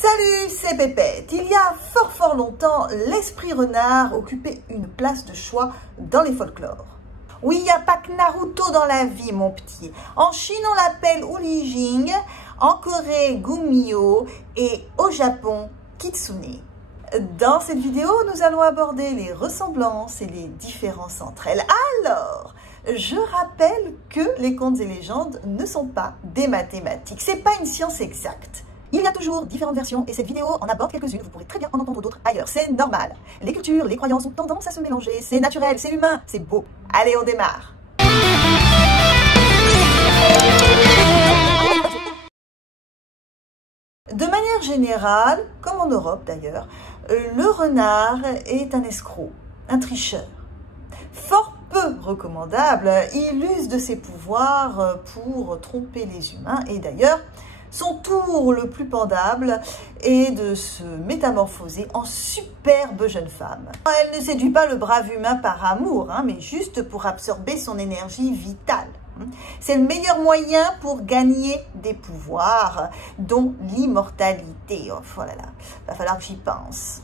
Salut, c'est Pépette. Il y a fort longtemps, l'esprit renard occupait une place de choix dans les folklores. Oui, il n'y a pas que Naruto dans la vie, mon petit. En Chine, on l'appelle Ulijing, en Corée, Gumyo et au Japon, Kitsune. Dans cette vidéo, nous allons aborder les ressemblances et les différences entre elles. Alors, je rappelle que les contes et légendes ne sont pas des mathématiques. C'est pas une science exacte. Il y a toujours différentes versions et cette vidéo en aborde quelques-unes. Vous pourrez très bien en entendre d'autres ailleurs. C'est normal. Les cultures, les croyances ont tendance à se mélanger. C'est naturel, c'est humain, c'est beau. Allez, on démarre. De manière générale, comme en Europe d'ailleurs, le renard est un escroc, un tricheur. Fort peu recommandable, il use de ses pouvoirs pour tromper les humains et d'ailleurs, son tour le plus pendable est de se métamorphoser en superbe jeune femme. Elle ne séduit pas le brave humain par amour, mais juste pour absorber son énergie vitale. C'est le meilleur moyen pour gagner des pouvoirs, dont l'immortalité. Oh là là, va falloir que j'y pense.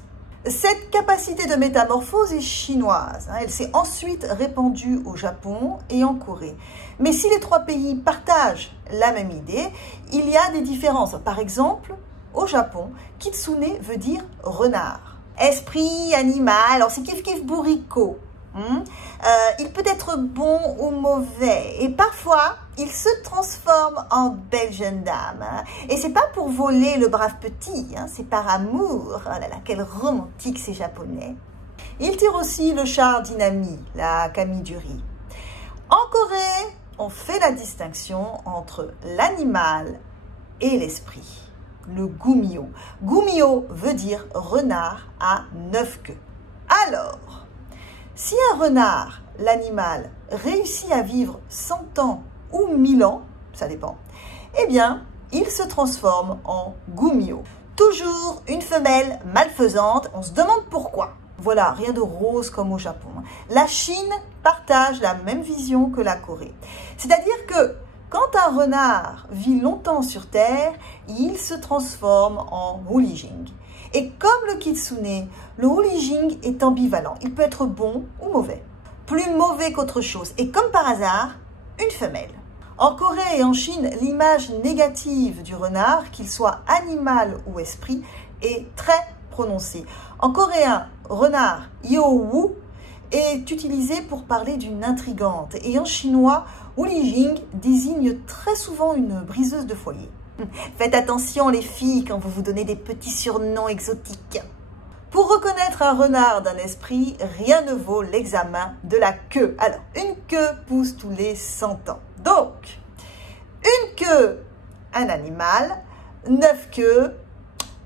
Cette capacité de métamorphose est chinoise. Elle s'est ensuite répandue au Japon et en Corée. Mais si les trois pays partagent la même idée, il y a des différences. Par exemple, au Japon, Kitsune veut dire renard. Esprit, animal, alors c'est kiff bourricot. Il peut être bon ou mauvais et parfois il se transforme en belle jeune dame et c'est pas pour voler le brave petit, c'est par amour. Oh là là, quel romantique ces japonais. Il tire aussi le char d'Inami, la Kami du riz. En Corée, on fait la distinction entre l'animal et l'esprit, le gumyo. Gumyo veut dire renard à 9 queues. Alors, si un renard, l'animal, réussit à vivre 100 ans ou 1000 ans, ça dépend, eh bien, il se transforme en gumyo. Toujours une femelle malfaisante, on se demande pourquoi. Voilà, rien de rose comme au Japon. La Chine partage la même vision que la Corée. C'est-à-dire que quand un renard vit longtemps sur Terre, il se transforme en Ulijing. Et comme le kitsune, le Ulijing est ambivalent. Il peut être bon ou mauvais. Plus mauvais qu'autre chose. Et comme par hasard, une femelle. En Corée et en Chine, l'image négative du renard, qu'il soit animal ou esprit, est très prononcée. En coréen, renard, yowu, est utilisé pour parler d'une intrigante. Et en chinois, Ulijing désigne très souvent une briseuse de foyer. Faites attention les filles quand vous vous donnez des petits surnoms exotiques. Pour reconnaître un renard d'un esprit, rien ne vaut l'examen de la queue. Alors, une queue pousse tous les 100 ans. Donc, une queue, un animal, 9 queues,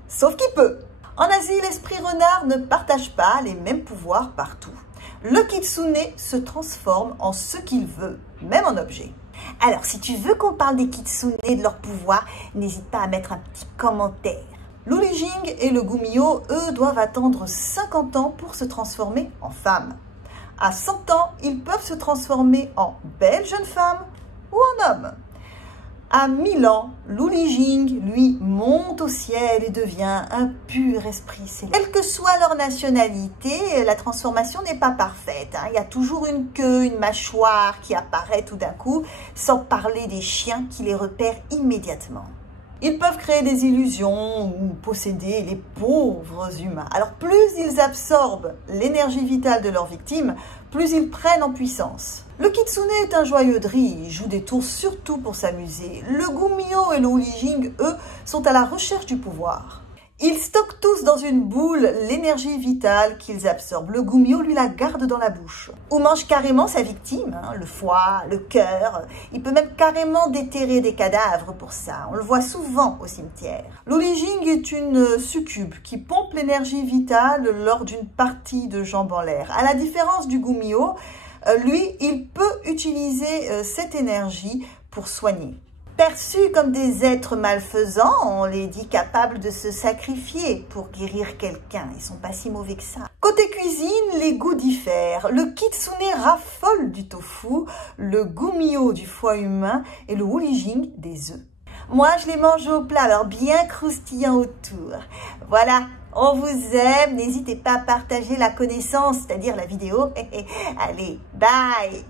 sauf qui peut. En Asie, l'esprit renard ne partage pas les mêmes pouvoirs partout. Le kitsune se transforme en ce qu'il veut, même en objet. Alors, si tu veux qu'on parle des kitsune et de leur pouvoir, n'hésite pas à mettre un petit commentaire. L'Ulijing et le Gumyo, eux, doivent attendre 50 ans pour se transformer en femme. À 100 ans, ils peuvent se transformer en belle jeune femme ou en homme. À 1000 ans, l'Ulijing, lui, monte au ciel et devient un pur esprit céleste. Quelle que soit leur nationalité, la transformation n'est pas parfaite. Il y a toujours une queue, une mâchoire qui apparaît tout d'un coup, sans parler des chiens qui les repèrent immédiatement. Ils peuvent créer des illusions ou posséder les pauvres humains. Alors plus ils absorbent l'énergie vitale de leurs victimes, plus ils prennent en puissance. Le kitsune est un joyeux de riz, il joue des tours surtout pour s'amuser. Le gumyo et le Ulijing, eux, sont à la recherche du pouvoir. Ils stockent tous dans une boule l'énergie vitale qu'ils absorbent. Le gumyo, lui, la garde dans la bouche. Ou mange carrément sa victime, le foie, le cœur. Il peut même carrément déterrer des cadavres pour ça. On le voit souvent au cimetière. L'Ulijing est une succube qui pompe l'énergie vitale lors d'une partie de jambes en l'air. À la différence du gumyo, lui, il peut utiliser cette énergie pour soigner. Perçus comme des êtres malfaisants, on les dit capables de se sacrifier pour guérir quelqu'un. Ils sont pas si mauvais que ça. Côté cuisine, les goûts diffèrent. Le kitsune raffole du tofu, le gumyo du foie humain et le Ulijing des œufs. Moi, je les mange au plat, alors bien croustillant autour. Voilà, on vous aime. N'hésitez pas à partager la connaissance, c'est-à-dire la vidéo. Allez, bye!